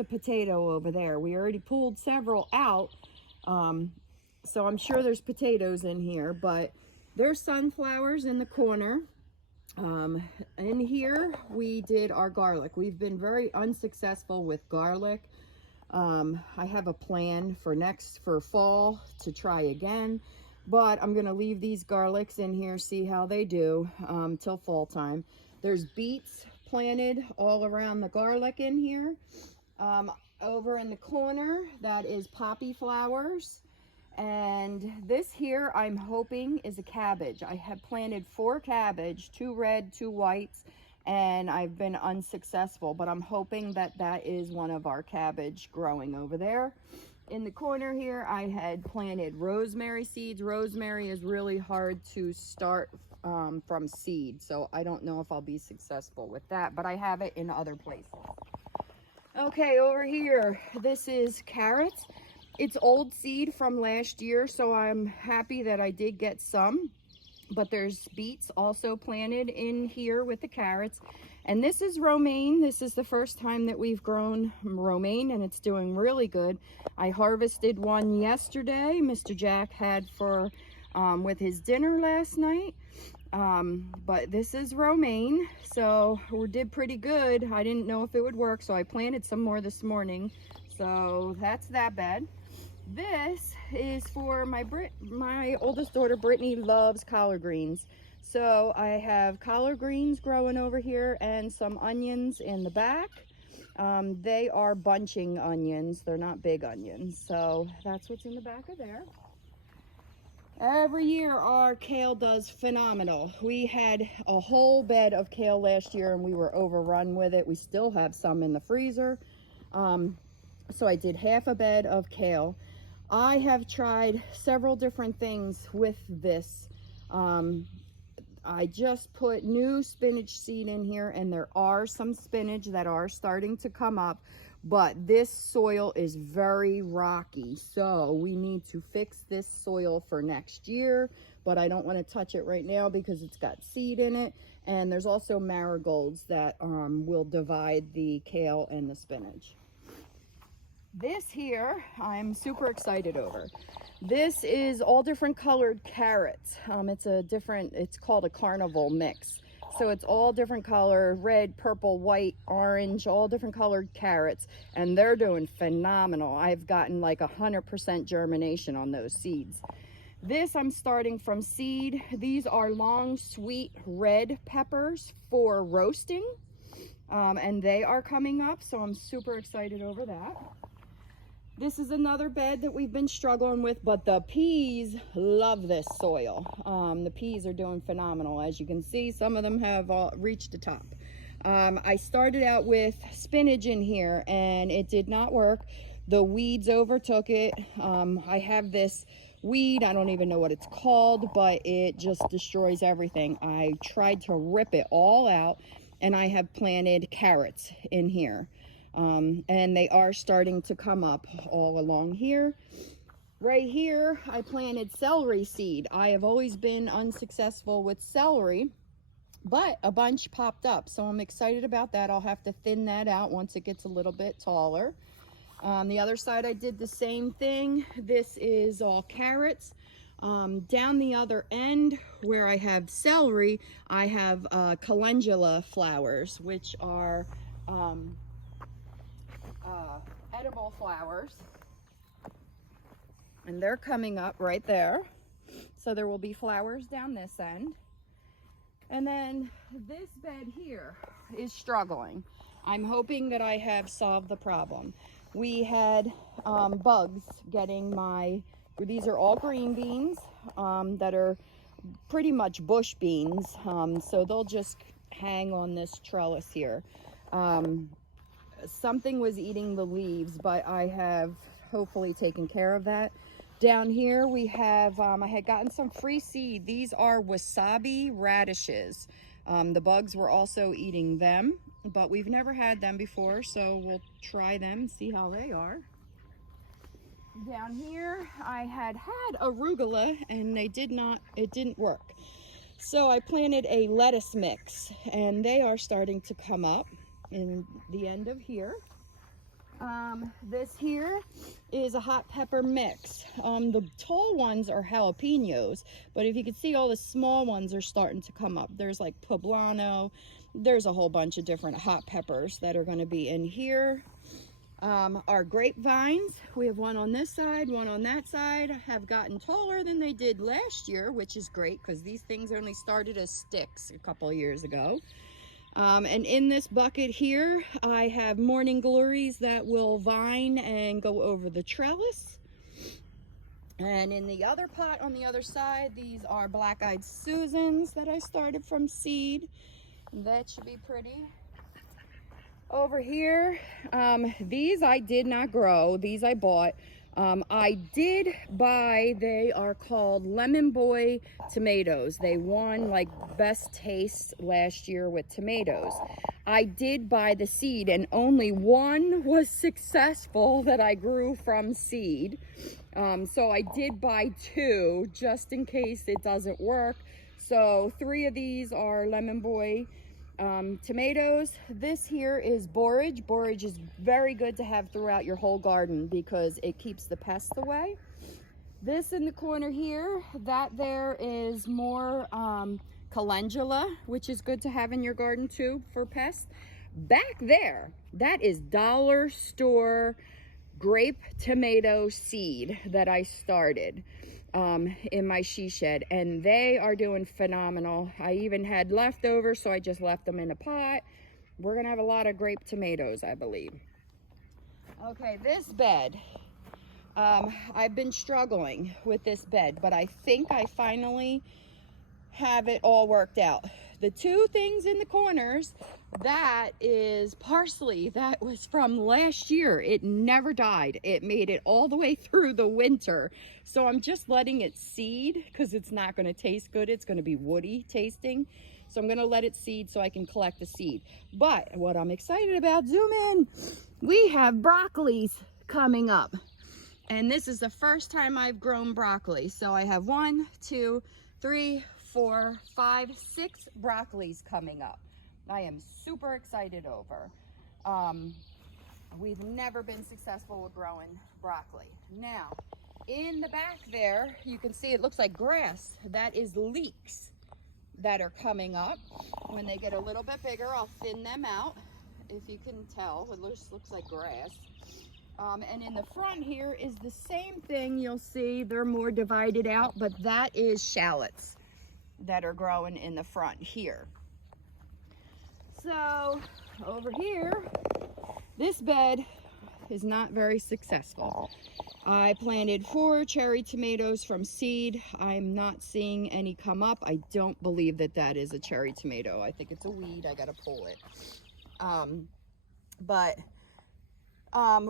of potato over there. We already pulled several out, so I'm sure there's potatoes in here, but there's sunflowers in the corner. In here we did our garlic. We've been very unsuccessful with garlic. I have a plan for fall to try again, but I'm gonna leave these garlics in here, see how they do till fall time. There's beets planted all around the garlic in here. Over in the corner, that is poppy flowers. And this here, I'm hoping, is a cabbage. I have planted 4 cabbage, 2 red, 2 whites, and I've been unsuccessful, but I'm hoping that that is one of our cabbage growing over there. In the corner here, I had planted rosemary seeds. Rosemary is really hard to start from seed, so I don't know if I'll be successful with that, but I have it in other places. Okay, over here, this is carrots. It's old seed from last year, so I'm happy that I did get some. But there's beets also planted in here with the carrots. And this is romaine. This is the first time that we've grown romaine, and it's doing really good. I harvested one yesterday. Mr. Jack had for with his dinner last night. But this is romaine, so we did pretty good. I didn't know if it would work, so I planted some more this morning. So that's that bed. This is for my oldest daughter. Brittany loves collard greens, so I have collard greens growing over here and some onions in the back. They are bunching onions, they're not big onions, so that's what's in the back of there. Every year our kale does phenomenal. We had a whole bed of kale last year and we were overrun with it. We still have some in the freezer, so I did half a bed of kale. I have tried several different things with this. I just put new spinach seed in here, and there are some spinach that are starting to come up, but this soil is very rocky, so we need to fix this soil for next year. But I don't want to touch it right now because it's got seed in it, and there's also marigolds that will divide the kale and the spinach. This here, I'm super excited over. This is all different colored carrots. It's called a carnival mix. So it's all different color, red, purple, white, orange, all different colored carrots. And they're doing phenomenal. I've gotten like 100% germination on those seeds. This I'm starting from seed. These are long, sweet red peppers for roasting. And they are coming up, so I'm super excited over that. This is another bed that we've been struggling with, but the peas love this soil. The peas are doing phenomenal. As you can see, some of them have reached the top. I started out with spinach in here and it did not work. The weeds overtook it. I have this weed, I don't even know what it's called, but it just destroys everything. I tried to rip it all out, and I have planted carrots in here. And they are starting to come up all along here. Right here, I planted celery seed. I have always been unsuccessful with celery, but a bunch popped up, so I'm excited about that. I'll have to thin that out once it gets a little bit taller. On the other side, I did the same thing. This is all carrots. Down the other end where I have celery, I have calendula flowers, which are edible flowers, and they're coming up right there. So there will be flowers down this end. And then this bed here is struggling. I'm hoping that I have solved the problem. We had bugs getting these are all green beans that are pretty much bush beans, so they'll just hang on this trellis here. Something was eating the leaves, but I have hopefully taken care of that. Down here we have, I had gotten some free seed. These are wasabi radishes. The bugs were also eating them, but we've never had them before, so we'll try them and see how they are. Down here I had arugula, and it didn't work. So I planted a lettuce mix, and they are starting to come up in the end of here. This here is a hot pepper mix. The tall ones are jalapenos, but if you can see, all the small ones are starting to come up. There's like poblano. There's a whole bunch of different hot peppers that are going to be in here. Our grapevines, we have one on this side, one on that side, have gotten taller than they did last year, which is great because these things only started as sticks a couple of years ago. And in this bucket here, I have morning glories that will vine and go over the trellis. And in the other pot on the other side, these are black-eyed Susans that I started from seed. That should be pretty. Over here, these I did not grow. These I bought. I did buy, they are called Lemon Boy tomatoes. They won like best taste last year with tomatoes. I did buy the seed and only one was successful that I grew from seed. So I did buy two just in case it doesn't work. So 3 of these are Lemon Boy tomatoes. This here is borage. Borage is very good to have throughout your whole garden because it keeps the pests away. This in the corner here, that there is more calendula, which is good to have in your garden too for pests. Back there, that is dollar store grape tomato seed that I started in my she shed, and they are doing phenomenal. I even had leftovers, so I just left them in a pot. We're gonna have a lot of grape tomatoes, I believe. Okay, this bed, I've been struggling with this bed, but I think I finally have it all worked out. The 2 things in the corners, that is parsley that was from last year. It never died. It made it all the way through the winter. So I'm just letting it seed because it's not going to taste good. It's going to be woody tasting. So I'm going to let it seed so I can collect the seed. But what I'm excited about, zoom in, we have broccolis coming up. And this is the first time I've grown broccoli. So I have 1, 2, 3, 4, 5, 6 broccolis coming up. I am super excited over. We've never been successful with growing broccoli. Now, in the back there, you can see it looks like grass. That is leeks that are coming up. When they get a little bit bigger, I'll thin them out. If you can tell, it looks like grass. And in the front here is the same thing. You'll see they're more divided out, but that is shallots that are growing in the front here. So over here, this bed is not very successful. I planted 4 cherry tomatoes from seed. I'm not seeing any come up. I don't believe that that is a cherry tomato. I think it's a weed. I gotta pull it.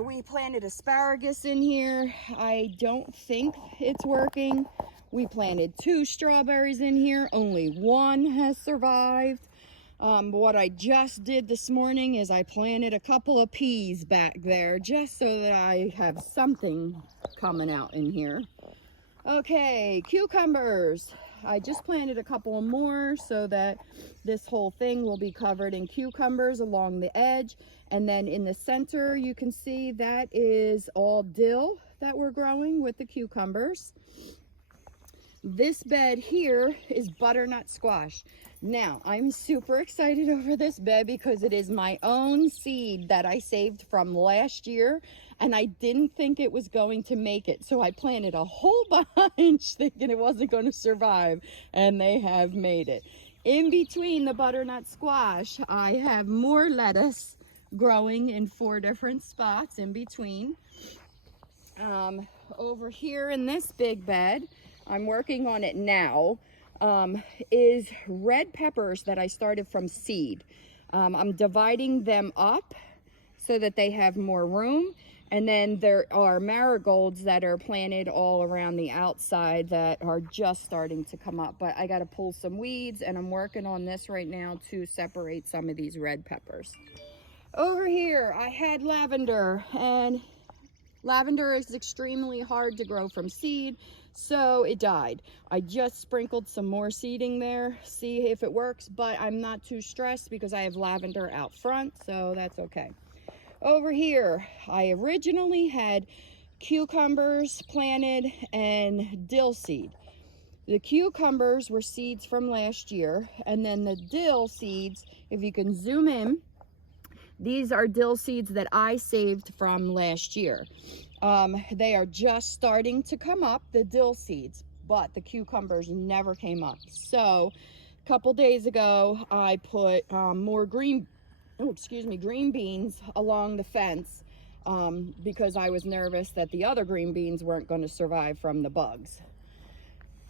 We planted asparagus in here. I don't think it's working. We planted 2 strawberries in here. Only 1 has survived. What I just did this morning is I planted a couple of peas back there just so that I have something coming out in here. Okay, cucumbers. I just planted a couple more so that this whole thing will be covered in cucumbers along the edge. And then in the center, you can see that is all dill that we're growing with the cucumbers. This bed here is butternut squash. Now, I'm super excited over this bed because it is my own seed that I saved from last year, and I didn't think it was going to make it. So I planted a whole bunch thinking it wasn't going to survive, and they have made it. In between the butternut squash, I have more lettuce growing in 4 different spots in between. Over here in this big bed, I'm working on it now, is red peppers that I started from seed. I'm dividing them up so that they have more room. And then there are marigolds that are planted all around the outside that are just starting to come up. But I got to pull some weeds, and I'm working on this right now to separate some of these red peppers. Over here, I had lavender, and lavender is extremely hard to grow from seed, so it died. I just sprinkled some more seeding there, see if it works, but I'm not too stressed because I have lavender out front, so that's okay. Over here, I originally had cucumbers planted and dill seed. The cucumbers were seeds from last year, and then the dill seeds, if you can zoom in, these are dill seeds that I saved from last year. They are just starting to come up, the dill seeds, but the cucumbers never came up. So a couple days ago, I put more green beans along the fence because I was nervous that the other green beans weren't going to survive from the bugs.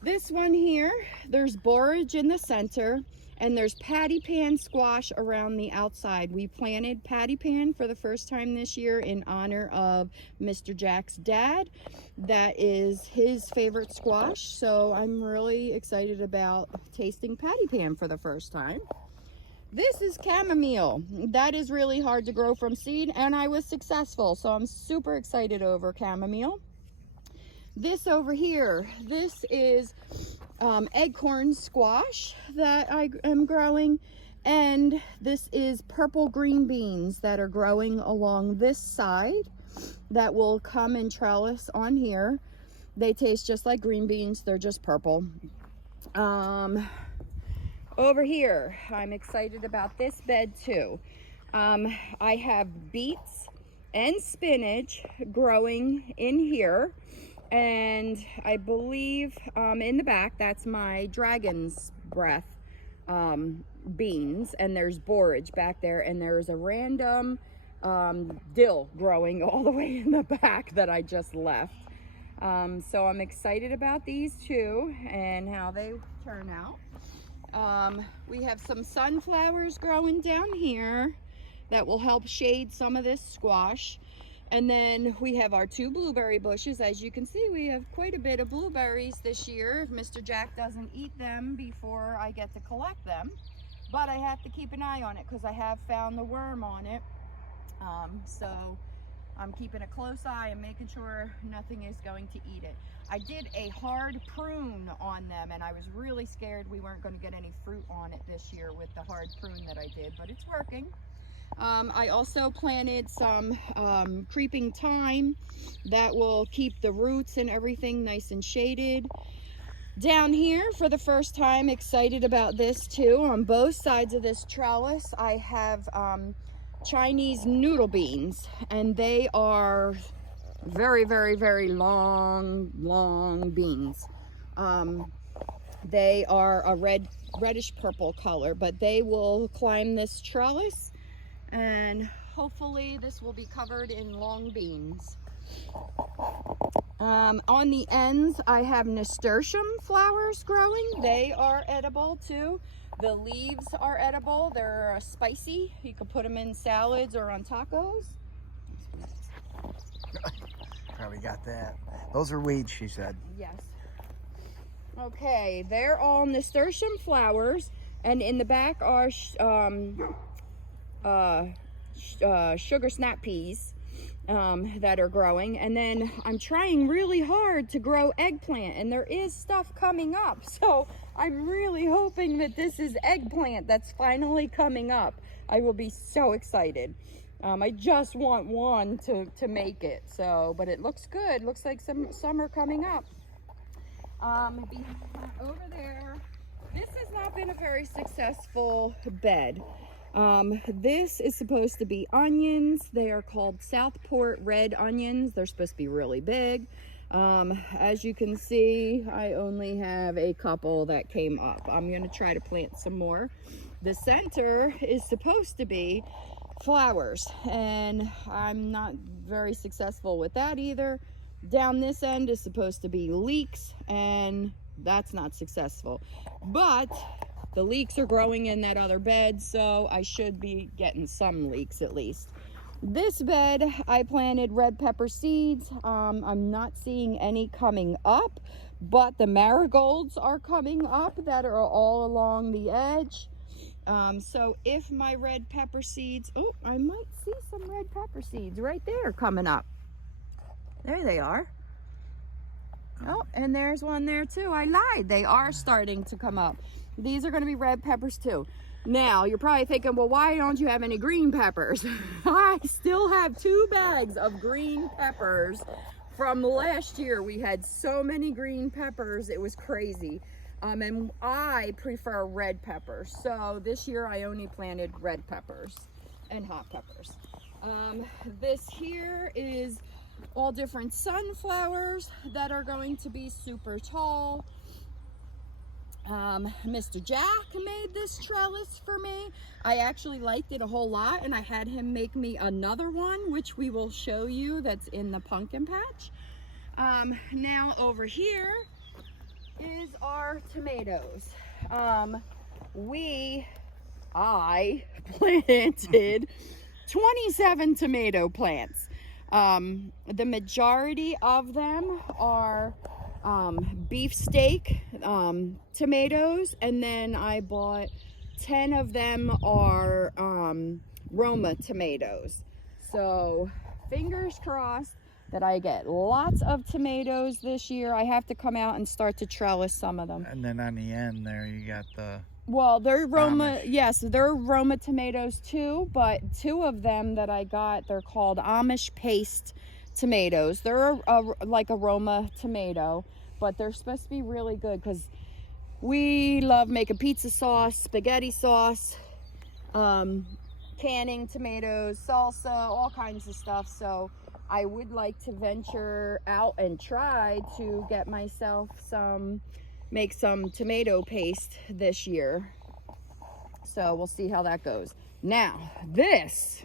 This one here, there's borage in the center, and there's patty pan squash around the outside. We planted patty pan for the first time this year in honor of Mr. Jack's dad. That is his favorite squash, so I'm really excited about tasting patty pan for the first time. This is chamomile. That is really hard to grow from seed, and I was successful, so I'm super excited over chamomile. This over here, this is acorn squash that I am growing, and this is purple green beans that are growing along this side that will come and trellis on here. They taste just like green beans, they're just purple. Over here, I'm excited about this bed too. I have beets and spinach growing in here, and I believe in the back, that's my dragon's breath beans, and there's borage back there, and there's a random dill growing all the way in the back that I just left. So I'm excited about these two and how they turn out. We have some sunflowers growing down here that will help shade some of this squash. And then we have our two blueberry bushes. As you can see, we have quite a bit of blueberries this year, if Mr. Jack doesn't eat them before I get to collect them. But I have to keep an eye on it because I have found the worm on it. So I'm keeping a close eye and making sure nothing is going to eat it. I did a hard prune on them, and I was really scared we weren't going to get any fruit on it this year with the hard prune that I did, but it's working. I also planted some creeping thyme that will keep the roots and everything nice and shaded. Down here, for the first time, excited about this too. On both sides of this trellis, I have Chinese noodle beans, and they are very, very, very long beans. They are a reddish purple color, but they will climb this trellis, and hopefully this will be covered in long beans. On the ends, I have nasturtium flowers growing. They are edible too. The leaves are edible. They're spicy. You can put them in salads or on tacos. Probably got that. Those are weeds, she said. Yes. Okay, they're all nasturtium flowers, and in the back are sugar snap peas that are growing. And then I'm trying really hard to grow eggplant, and there is stuff coming up. So I'm really hoping that this is eggplant that's finally coming up. I will be so excited. I just want one to make it. So, but it looks good. Looks like some are coming up. Over there, this has not been a very successful bed. This is supposed to be onions. They are called Southport red onions. They're supposed to be really big. As you can see, I only have a couple that came up. I'm going to try to plant some more. The center is supposed to be flowers, and I'm not very successful with that either. Down this end is supposed to be leeks, and that's not successful. But the leeks are growing in that other bed, so I should be getting some leeks at least. This bed, I planted red pepper seeds. I'm not seeing any coming up, but the marigolds are coming up that are all along the edge. So if my red pepper seeds, oh, I might see some red pepper seeds right there coming up. There they are. Oh, and there's one there too. I lied. They are starting to come up. These are going to be red peppers too. Now, you're probably thinking, well, why don't you have any green peppers? I still have 2 bags of green peppers from last year. We had so many green peppers, it was crazy. And I prefer red peppers. So this year I only planted red peppers and hot peppers. This here is all different sunflowers that are going to be super tall. Mr. Jack made this trellis for me. I actually liked it a whole lot, and I had him make me another one, which we will show you, that's in the pumpkin patch. Now over here is our tomatoes. I planted 27 tomato plants. The majority of them are beefsteak tomatoes, and then I bought 10 of them are Roma tomatoes. So fingers crossed that I get lots of tomatoes this year. I have to come out and start to trellis some of them. And then on the end there, you got the... Well, they're Roma, Amish. yes, they're Roma tomatoes too, but 2 of them that I got, they're called Amish paste tomatoes. They're like a Roma tomato, but they're supposed to be really good because we love making pizza sauce, spaghetti sauce, canning tomatoes, salsa, all kinds of stuff. So I would like to venture out and try to get myself make some tomato paste this year. So we'll see how that goes. Now, this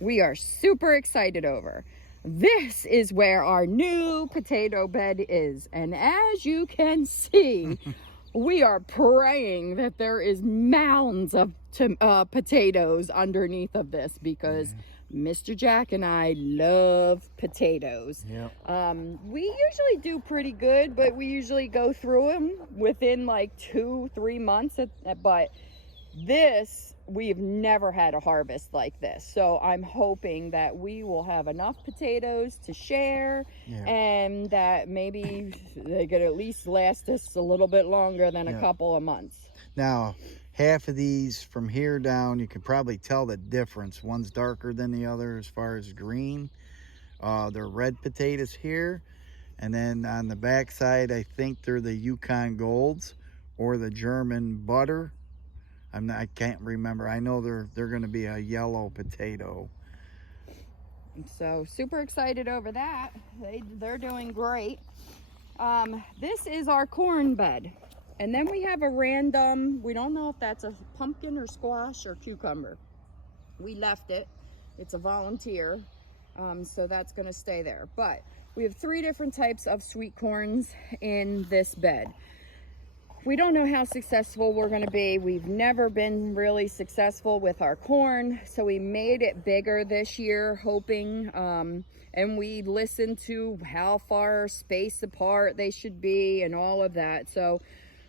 we are super excited over. This is where our new potato bed is. And as you can see, we are praying that there is mounds of potatoes underneath of this because Mr. Jack and I love potatoes. Yep. We usually do pretty good, but we usually go through them within like 2-3 months. But this, we've never had a harvest like this. So I'm hoping that we will have enough potatoes to share, and that maybe they could at least last us a little bit longer than a couple of months. Now, half of these from here down, you can probably tell the difference. One's darker than the other as far as green. They're red potatoes here. And then on the back side, I think they're the Yukon Golds or the German Butter. I can't remember. I know they're going to be a yellow potato. So super excited over that. They're doing great. This is our corn bed. And then we have a random, we don't know if that's a pumpkin or squash or cucumber. We left it. It's a volunteer. So that's going to stay there. But we have 3 different types of sweet corns in this bed. We don't know how successful we're going to be. We've never been really successful with our corn. So we made it bigger this year, hoping, and we listened to how far spaced apart they should be and all of that. So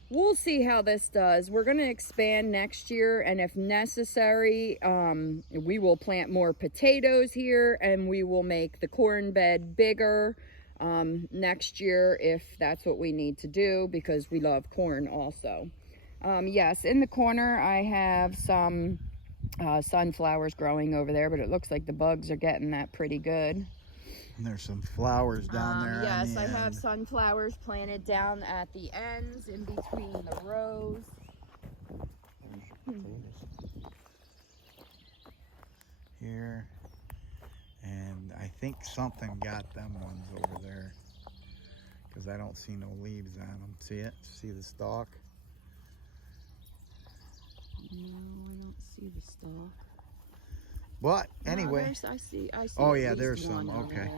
we'll see how this does. We're going to expand next year, and if necessary, we will plant more potatoes here, and we will make the corn bed bigger next year if that's what we need to do, because we love corn also. Yes, in the corner I have some sunflowers growing over there, but it looks like the bugs are getting that pretty good. And there's some flowers down there. Yes, I have sunflowers planted down at the ends in between the rows. Here. And I think something got them ones over there, because I don't see no leaves on them. See it? See the stalk? No, I don't see the stalk. But anyway. I see. Oh at yeah, least there's one some. over Okay. there.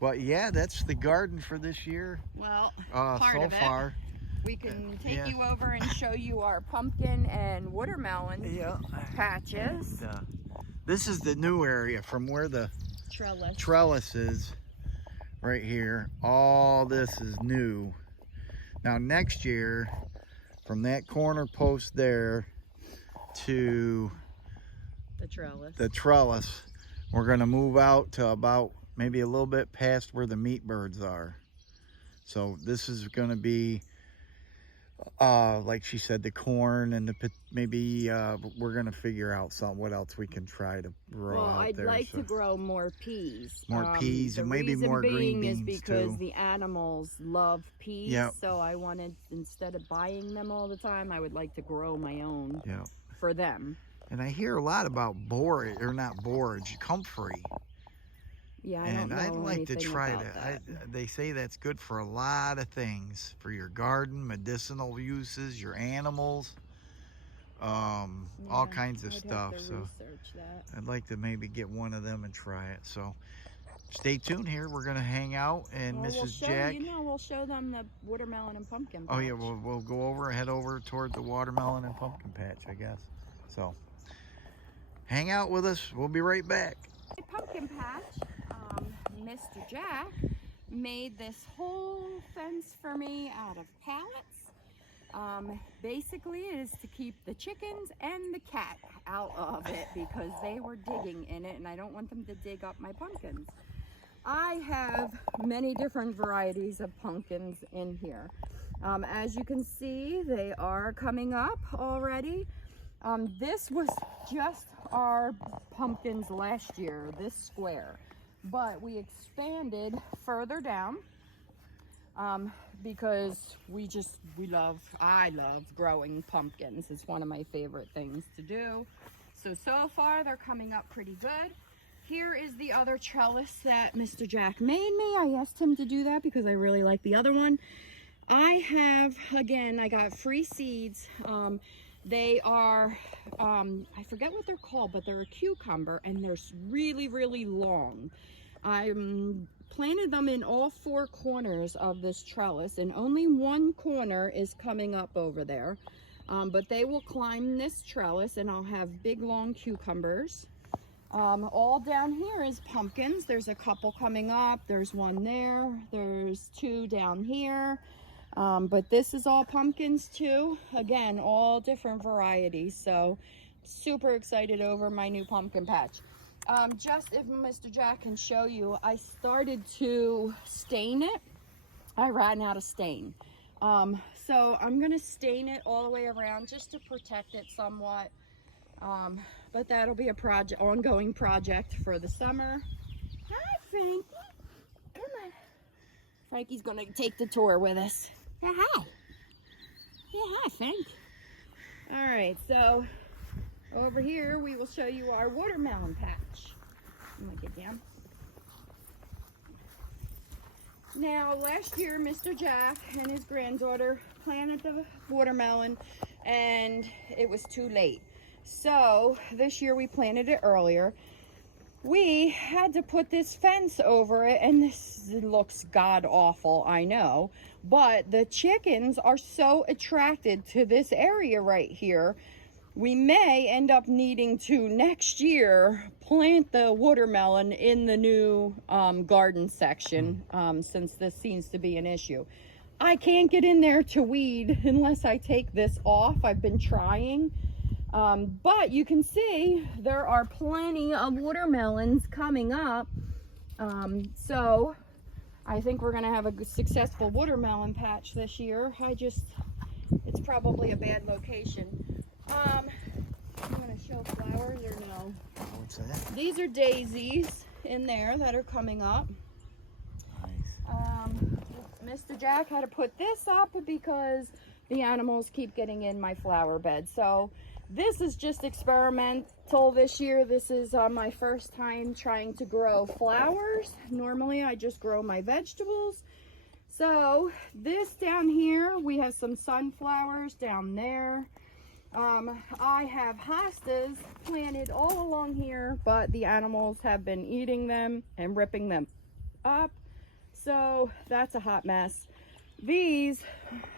But yeah, that's the garden for this year. Well, So of it. far. We can take you over and show you our pumpkin and watermelon patches. And, this is the new area from where the Trellis. trellis is, right here. All this is new. Now next year, from that corner post there to The trellis, we're going to move out to about maybe a little bit past where the meat birds are. So this is going to be, like she said, the corn and maybe we're going to figure out what else we can try to grow Well, out I'd there. like So to grow more peas. more peas and maybe more green beans is because too. the animals love peas. Yep. So I wanted, instead of buying them all the time, I would like to grow my own Yeah. for them. And I hear a lot about borage, or not borage, comfrey. Yeah, I don't know I'd like to anything try about that. They say that's good for a lot of things, for your garden, medicinal uses, your animals, all Yeah, kinds of I'd stuff. have to So research that. I'd like to maybe get one of them and try it. So stay tuned here. We're gonna hang out, and Well, Mrs. Jack. we'll show them the watermelon and pumpkin Oh yeah, patch. we'll go over and head over toward the watermelon and pumpkin patch, I guess. So hang out with us. We'll be right back. The pumpkin patch, Mr. Jack made this whole fence for me out of pallets. Basically, it is to keep the chickens and the cat out of it because they were digging in it, and I don't want them to dig up my pumpkins. I have many different varieties of pumpkins in here. As you can see, they are coming up already. This was just our pumpkins last year, this square, but we expanded further down because I love growing pumpkins. It's one of my favorite things to do. So far they're coming up pretty good. Here is the other trellis that Mr. Jack made me. I asked him to do that because I really like the other one. I got free seeds. They are, I forget what they're called, but they're a cucumber and they're really, really long. I planted them in all four corners of this trellis, and only one corner is coming up over there. But they will climb this trellis and I'll have big, long cucumbers. All down here is pumpkins. There's a couple coming up. There's one there. There's two down here. But this is all pumpkins too. Again, all different varieties. So super excited over my new pumpkin patch. Just if Mr. Jack can show you, I started to stain it. I ran out of stain. So I'm gonna stain it all the way around just to protect it somewhat. But that'll be a ongoing project for the summer. Hi, Frankie. Come on. Frankie's gonna take the tour with us. Yeah, hi. Yeah, hi, Frank. All right, so over here we will show you our watermelon patch. I'm gonna get down. Now, last year, Mr. Jack and his granddaughter planted the watermelon, and it was too late. So this year we planted it earlier. We had to put this fence over it, and this looks god awful, I know, but the chickens are so attracted to this area right here. We may end up needing to next year plant the watermelon in the new garden section, since this seems to be an issue. I can't get in there to weed unless I take this off. I've been trying. But you can see there are plenty of watermelons coming up. So I think we're gonna have a successful watermelon patch this year. It's probably a bad location. I'm gonna show flowers or no? What's that? These are daisies in there that are coming up. Mr. Jack had to put this up because the animals keep getting in my flower bed. So this is just experimental this year. This is my first time trying to grow flowers. Normally I just grow my vegetables. So this down here, we have some sunflowers down there. I have hostas planted all along here, but the animals have been eating them and ripping them up. So that's a hot mess.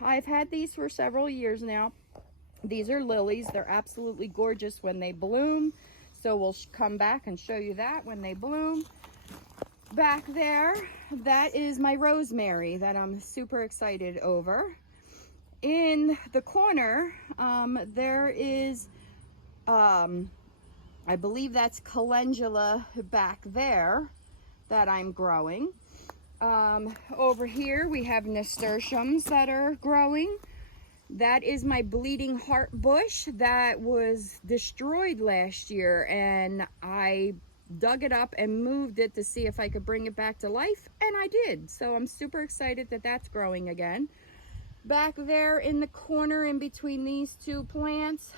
I've had these for several years now. These are lilies. They're absolutely gorgeous when they bloom. So we'll come back and show you that when they bloom. Back there, that is my rosemary that I'm super excited over. In the corner, there is, I believe that's calendula back there that I'm growing. Over here we have nasturtiums that are growing. That is my bleeding heart bush that was destroyed last year, and I dug it up and moved it to see if I could bring it back to life, and I did. So I'm super excited that that's growing again. Back there in the corner in between these two plants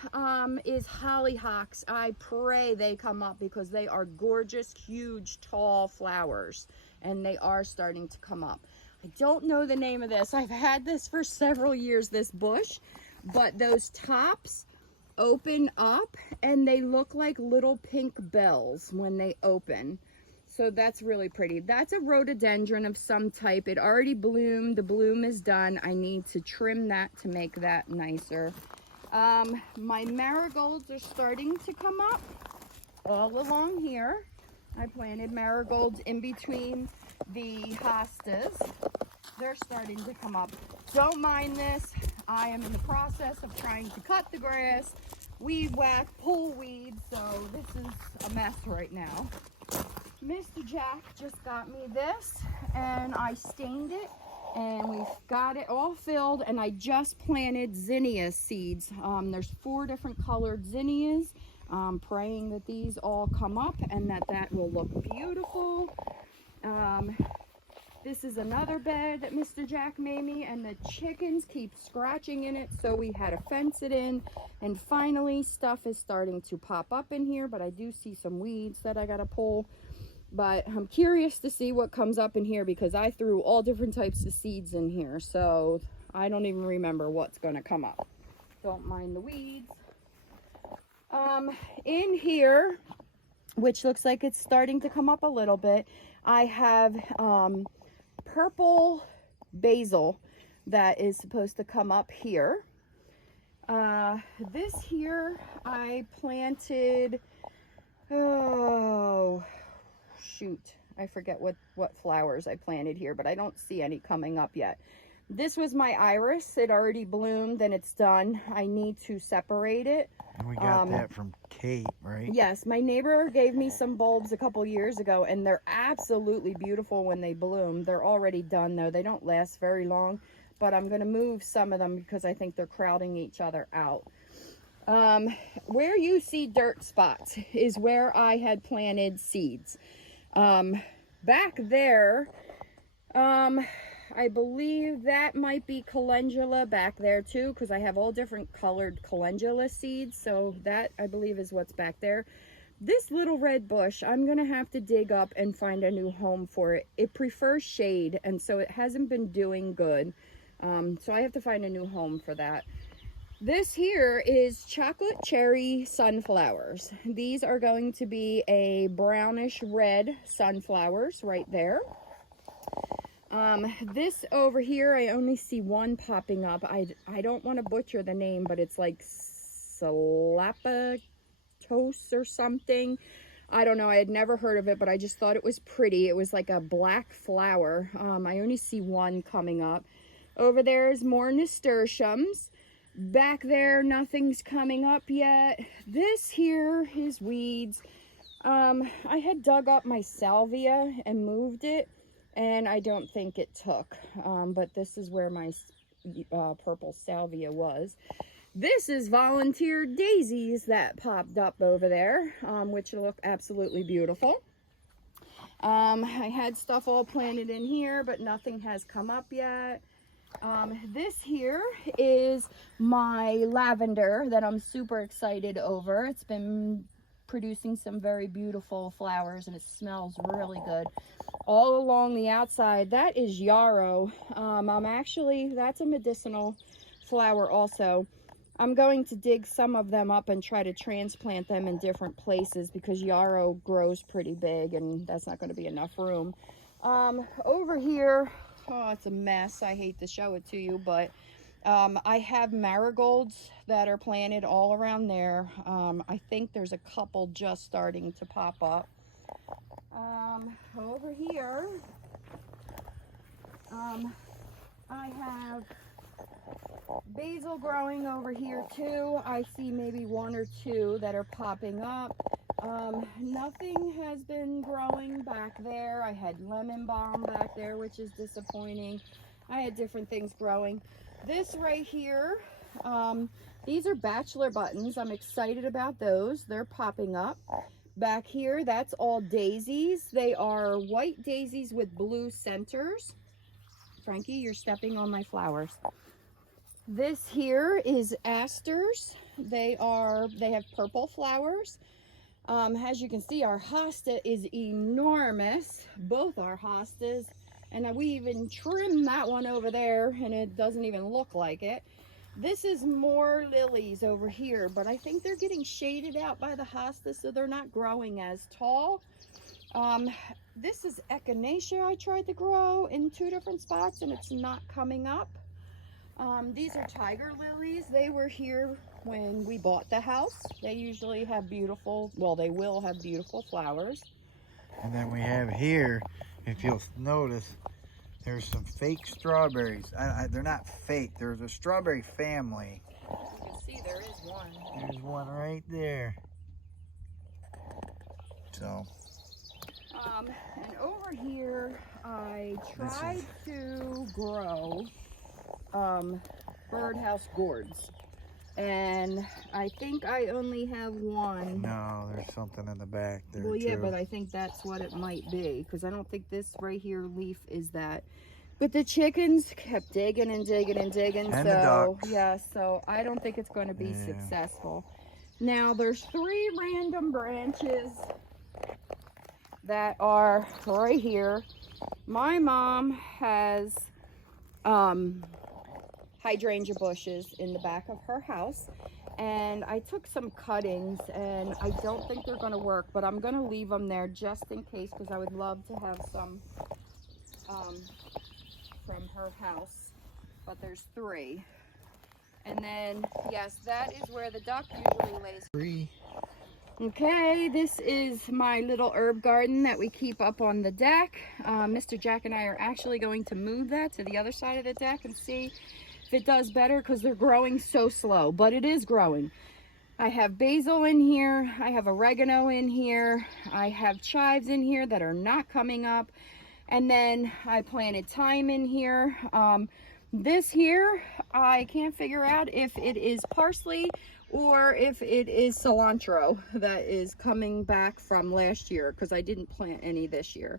is hollyhocks. I pray they come up because they are gorgeous, huge, tall flowers, and they are starting to come up. I don't know the name of this. I've had this for several years, this bush, but those tops open up and they look like little pink bells when they open. So that's really pretty. That's a rhododendron of some type. It already bloomed. The bloom is done. I need to trim that to make that nicer. My marigolds are starting to come up all along here. I planted marigolds in between the hostas. They're starting to come up. Don't mind this. I am in the process of trying to cut the grass, weed whack, pull weeds, so this is a mess right now. Mr. Jack just got me this, and I stained it, and we've got it all filled, and I just planted zinnia seeds. There's 4 different colored zinnias. I'm praying that these all come up and that will look beautiful. This is another bed that Mr. Jack made me, and the chickens keep scratching in it, so we had to fence it in. And finally, stuff is starting to pop up in here, but I do see some weeds that I gotta pull. But I'm curious to see what comes up in here because I threw all different types of seeds in here, so I don't even remember what's gonna come up. Don't mind the weeds. In here, which looks like it's starting to come up a little bit, I have purple basil that is supposed to come up here. This here I planted, oh shoot, I forget what flowers I planted here, but I don't see any coming up yet. This was my iris. It already bloomed and it's done. I need to separate it. And we got that from Kate, right? Yes, my neighbor gave me some bulbs a couple years ago, and they're absolutely beautiful when they bloom. They're already done though. They don't last very long, but I'm going to move some of them because I think they're crowding each other out. Where you see dirt spots is where I had planted seeds. Back there, I believe that might be calendula back there too, because I have all different colored calendula seeds. So that, I believe, is what's back there. This little red bush, I'm going to have to dig up and find a new home for it. It prefers shade, and so it hasn't been doing good. So I have to find a new home for that. This here is chocolate cherry sunflowers. These are going to be a brownish red sunflowers right there. This over here, I only see one popping up. I don't want to butcher the name, but it's like Salapatos or something. I don't know. I had never heard of it, but I just thought it was pretty. It was like a black flower. I only see one coming up. Over there is more nasturtiums. Back there, nothing's coming up yet. This here is weeds. I had dug up my salvia and moved it, and I don't think it took. But this is where my purple salvia was. This is volunteer daisies that popped up over there, which look absolutely beautiful. I had stuff all planted in here, but nothing has come up yet. This here is my lavender that I'm super excited over. It's been producing some very beautiful flowers, and it smells really good. All along the outside, that is yarrow. That's a medicinal flower also. I'm going to dig some of them up and try to transplant them in different places because yarrow grows pretty big and that's not going to be enough room. Over here, oh, it's a mess. I hate to show it to you, but I have marigolds that are planted all around there. I think there's a couple just starting to pop up. Over here, I have basil growing over here too. I see maybe one or two that are popping up. Nothing has been growing back there. I had lemon balm back there, which is disappointing. I had different things growing. This right here, these are bachelor buttons. I'm excited about those. They're popping up. Back here, that's all daisies. They are white daisies with blue centers. Frankie, you're stepping on my flowers. This here is asters. They have purple flowers. As you can see, our hosta is enormous. Both our hostas. And we even trimmed that one over there, and it doesn't even look like it. This is more lilies over here, but I think they're getting shaded out by the hosta, so they're not growing as tall. This is echinacea I tried to grow in 2 different spots, and it's not coming up. These are tiger lilies. They were here when we bought the house. They usually have beautiful, well, they will have beautiful flowers. And then we have here, if you'll notice, there's some fake strawberries. They're not fake. There's a strawberry family. You can see there is one. There's one right there. So. And over here, I tried to grow birdhouse gourds. And I think I only have one. No, there's something in the back there. Well, yeah, too. but I think that's what it might be, because I don't think this right here leaf is that. But the chickens kept digging and digging and digging. And so the ducks. yeah, so I don't think it's going to be successful. Now there's 3 random branches that are right here. My mom has hydrangea bushes in the back of her house, and I took some cuttings, and I don't think they're going to work, but I'm going to leave them there just in case, because I would love to have some from her house. But there's 3, and then yes, that is where the duck usually lays. 3. Okay, this is my little herb garden that we keep up on the deck. Mr. Jack and I are actually going to move that to the other side of the deck and see if it does better, because they're growing so slow, but it is growing. I have basil in here, I have oregano in here, I have chives in here that are not coming up, and then I planted thyme in here. This here, I can't figure out if it is parsley or if it is cilantro that is coming back from last year, because I didn't plant any this year.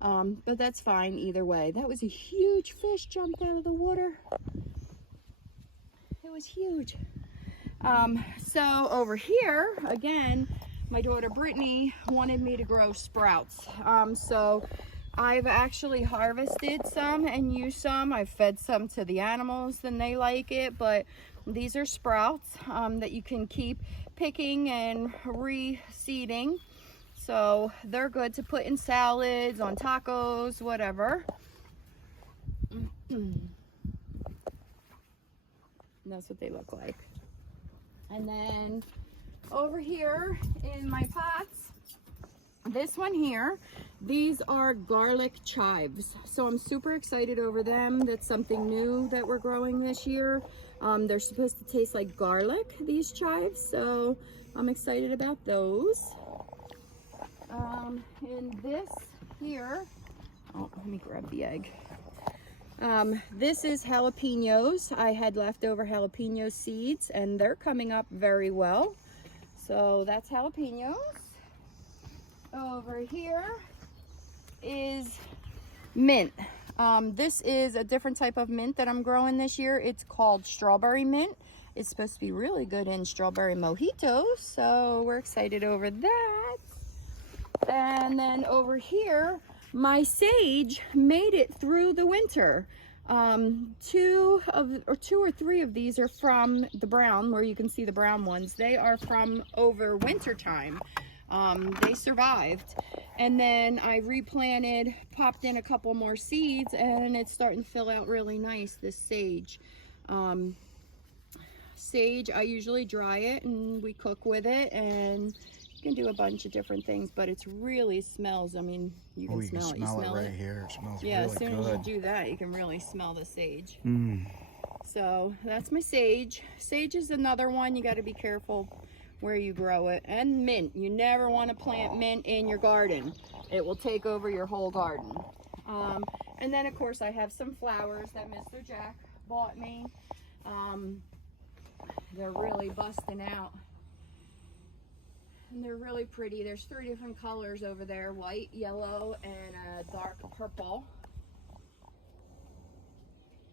But that's fine either way. That was a huge fish jumped out of the water. It was huge. So over here, again, my daughter Brittany wanted me to grow sprouts. So I've actually harvested some and used some. I've fed some to the animals and they like it, but these are sprouts that you can keep picking and reseeding. So they're good to put in salads, on tacos, whatever. That's what they look like. And then over here in my pots, this one here, these are garlic chives. So I'm super excited over them. That's something new that we're growing this year. They're supposed to taste like garlic, these chives. So I'm excited about those. And this here, oh, let me grab the egg. This is jalapenos. I had leftover jalapeno seeds and they're coming up very well. So that's jalapenos. Over here is mint. This is a different type of mint that I'm growing this year. It's called strawberry mint. It's supposed to be really good in strawberry mojitos. So we're excited over that. And then over here, my sage made it through the winter. 2 or 3 of these are from the brown, where you can see the brown ones. They are from over winter time. They survived. And then I replanted, popped in a couple more seeds, and it's starting to fill out really nice, this sage. Sage, I usually dry it and we cook with it, and you can do a bunch of different things, but it really smells. I mean, you can smell it. You smell it right it here. It smells yeah, really as soon good. as you do that, you can really smell the sage. Mm. So that's my sage. Sage is another one you got to be careful where you grow it. And mint. You never want to plant mint in your garden. It will take over your whole garden. And then of course I have some flowers that Mr. Jack bought me. They're really busting out. And they're really pretty. There's 3 different colors over there, white, yellow, and a dark purple.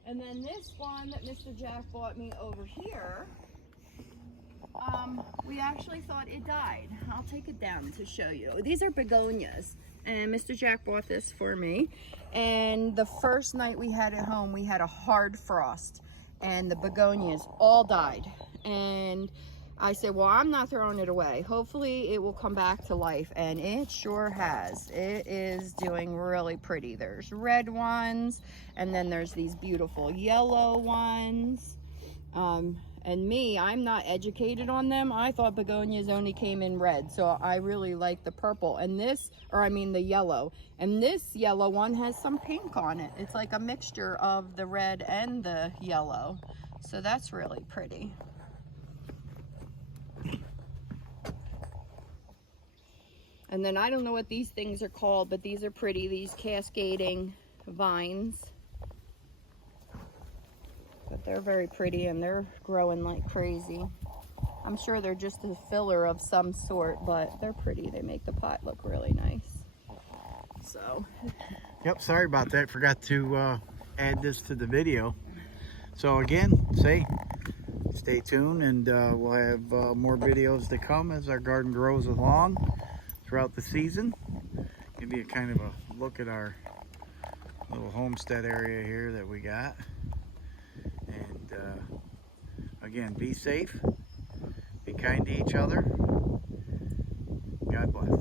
And then this one that Mr. Jack bought me over here, we actually thought it died. I'll take it down to show you. These are begonias, and Mr. Jack bought this for me. And the first night we had it home, we had a hard frost, and the begonias all died. And I said, well, I'm not throwing it away. Hopefully it will come back to life, and it sure has. It is doing really pretty. There's red ones, and then there's these beautiful yellow ones. And me, I'm not educated on them. I thought begonias only came in red, so I really like the purple. And this, or I mean the yellow. And this yellow one has some pink on it. It's like a mixture of the red and the yellow. So that's really pretty. And then I don't know what these things are called, but these are pretty, these cascading vines. But they're very pretty, and they're growing like crazy. I'm sure they're just a filler of some sort, but they're pretty. They make the pot look really nice. So. Yep, sorry about that. Forgot to add this to the video. So again, stay tuned, and we'll have more videos to come as our garden grows along throughout the season. Give you a kind of a look at our little homestead area here that we got. And again, be safe, be kind to each other. God bless.